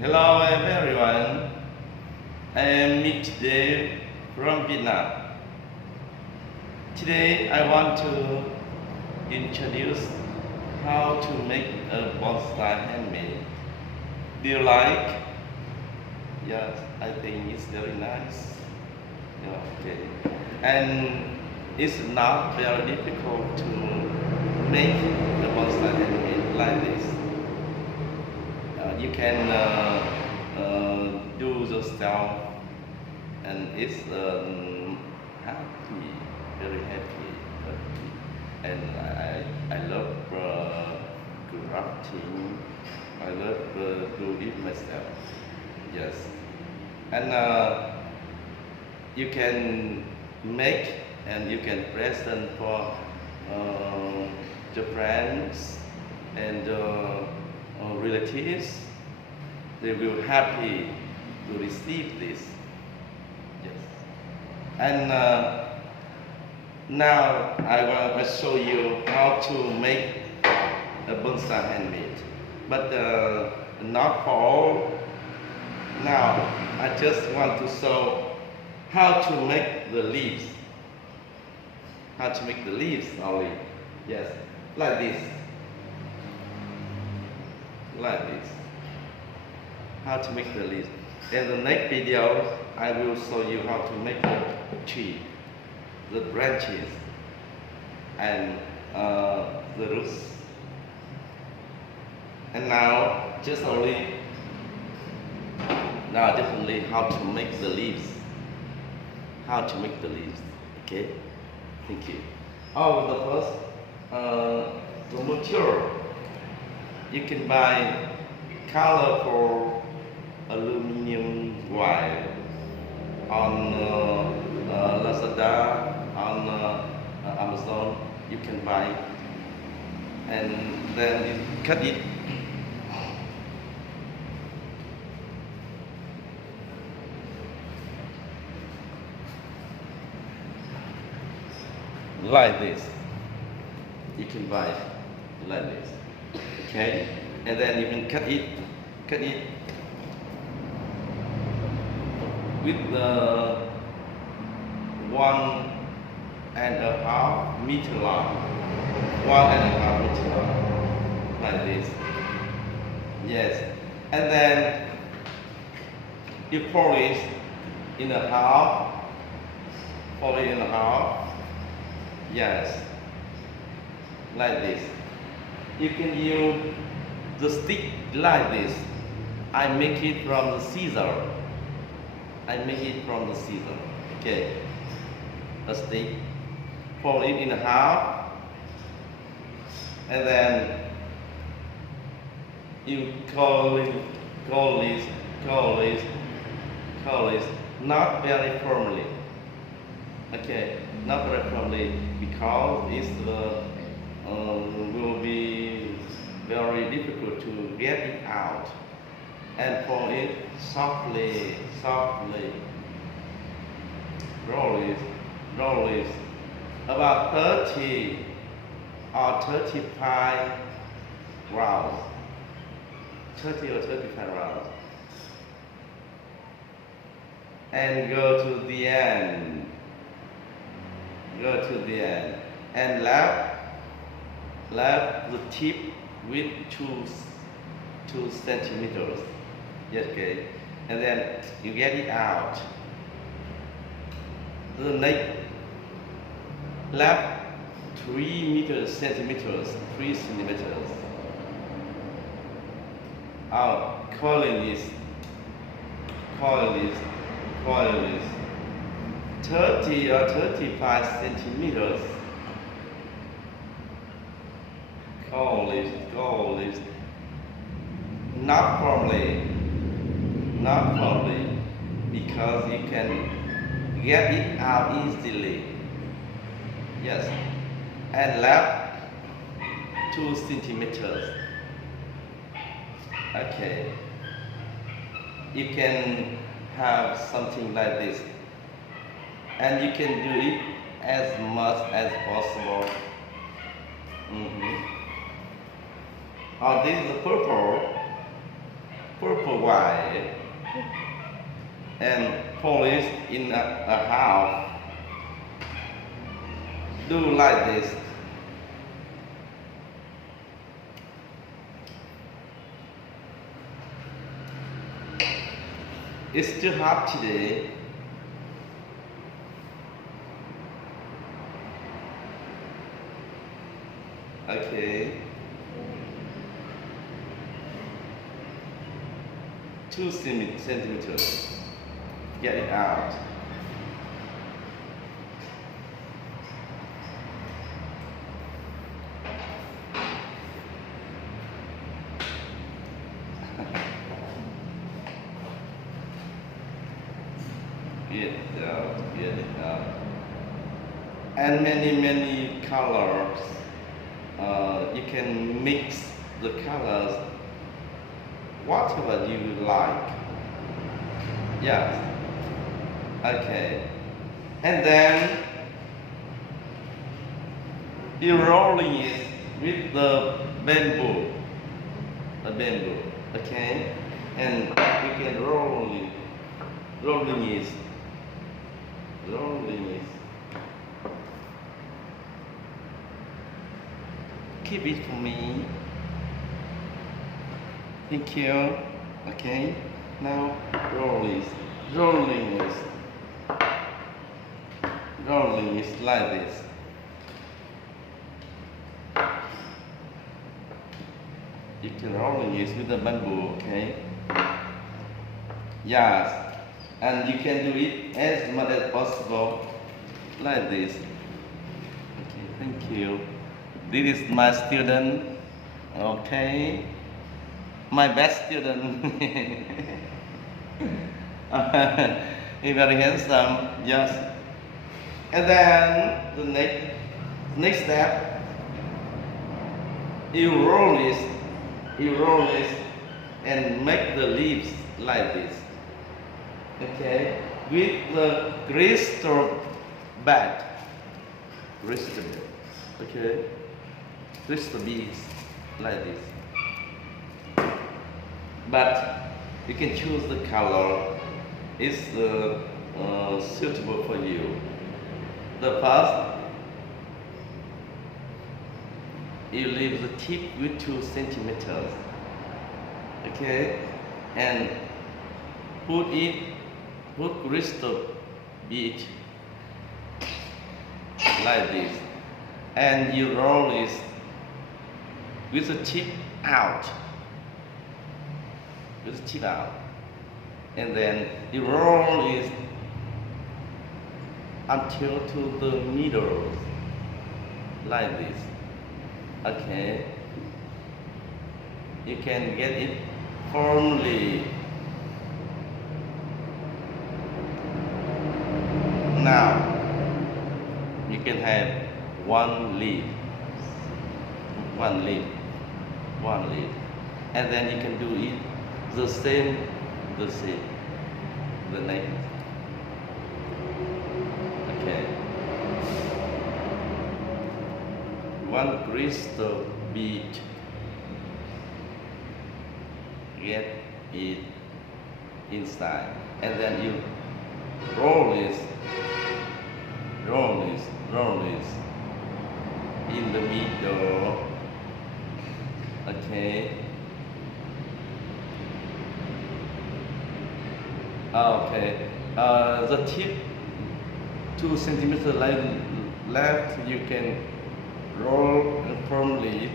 Hello everyone, I am Nick today from Vietnam. Today I want to introduce how to make a bonsai handmade. Do you like? Yes, I think it's very nice. Yeah, okay. And it's not very difficult to make the bonsai handmade like this. You can do the stuff, and it's happy, very happy, and I love crafting. I love do it myself. Yes, and you can make and you can present for the friends and relatives. They will happy to receive this. Yes. And now I will show you how to make a bonsai handmade. But not for all. Now I just want to show how to make the leaves. How to make the leaves only. Yes, like this. Like this. How to make the leaves. In the next video, I will show you how to make the tree, the branches, and the roots. And now, just only how to make the leaves. How to make the leaves. Okay. Thank you. Oh, the first, the material. You can buy colorful aluminium wire on Lazada, on Amazon. You can buy, and then you cut it. Like this. You can buy it like this. Okay, and then you can cut it with the 1.5 meter long, 1.5 meter long, like this. Yes, and then you fold it in a half, fold it in a half. Yes, like this. You can use the stick like this. I make it from the scissor. I make it from the scissor. Okay, a stick. Fold it in half, and then you call it, not very firmly. Okay, not very firmly, because it's will be very difficult to get it out. And for it, softly, roll it about 30 or 35 rounds. 30 or 35 rounds. And go to the end. And left the tip with 2 centimeters. Yes, okay. And then you get it out. The next left 3 centimeters. Out. Coiling is 30 or 35 centimeters. Coil is not firmly, because you can get it out easily. Yes, and left 2 centimeters. Okay, you can have something like this, and you can do it as much as possible. Oh, this is the purple. purple white and polish in a half. Do like this. It's too hot today. Okay. 2 centimeters. Get it out. Get it out. And many colors. You can mix the colors whatever you like. Yes. Okay. And then you rolling it with the bamboo. The bamboo. Okay. And you can rolling it. Rolling it. Keep it for me. Thank you. Okay. Now rolling is like this. You can rolling it with the bamboo. Okay. Yes. And you can do it as much as possible like this. Okay, thank you. This is my student. Okay. My best student. He's very handsome. Yes. And then the next step, you roll this and make the leaves like this. Okay, with the crystal bed. Okay, crystal beads like this. But you can choose the color. It's suitable for you. The first, you leave the tip with 2 centimeters. Okay, and put crystal bead like this, and you roll it with the tip out. And then you roll it until to the middle, like this. Okay, you can get it firmly. Now you can have one leaf, and then you can do it the same, the next. Okay, one crystal bead, get it inside, and then you roll it in the middle. Okay. Okay. The tip 2 centimeters left. You can roll firmly.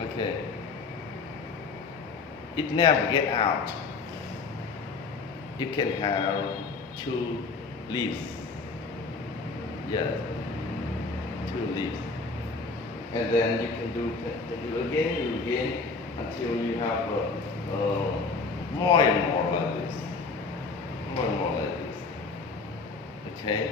Okay. It never get out. You can have 2 leaves. Yes, 2 leaves. And then you can do again until you have more and more like this. Okay.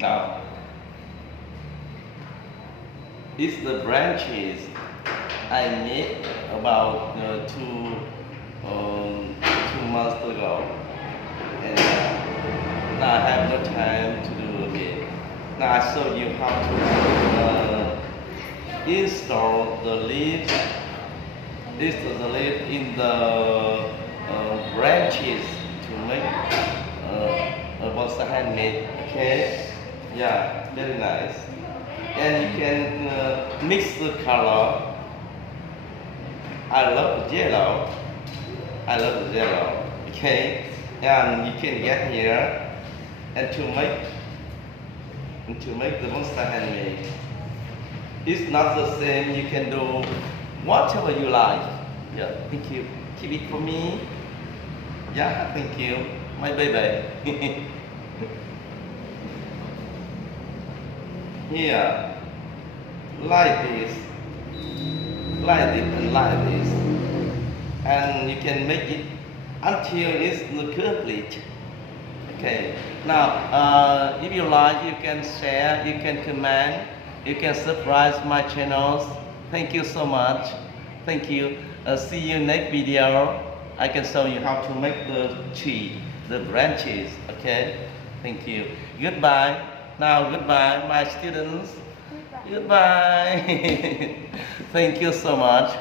Now, it's the branches I made about 2 months ago. have no time to do it. Now I show you how to install the leaves. Install the leaf in the branches to make a bonsai handmade. Okay, yeah, very nice. And you can mix the color. I love the yellow. I love the yellow. Okay, and you can get here and to make the bonsai handmade. It's not the same. You can do whatever you like. Yeah, thank you. Keep it for me. Yeah, thank you, my baby. Here, like this, and like this, and you can make it until it's complete. Okay. Now, if you like, you can share, you can comment, you can subscribe my channels. Thank you so much. Thank you. See you next video. I can show you how to make the tree, the branches. Okay. Thank you. Goodbye. Now goodbye, my students. Goodbye. Thank you so much.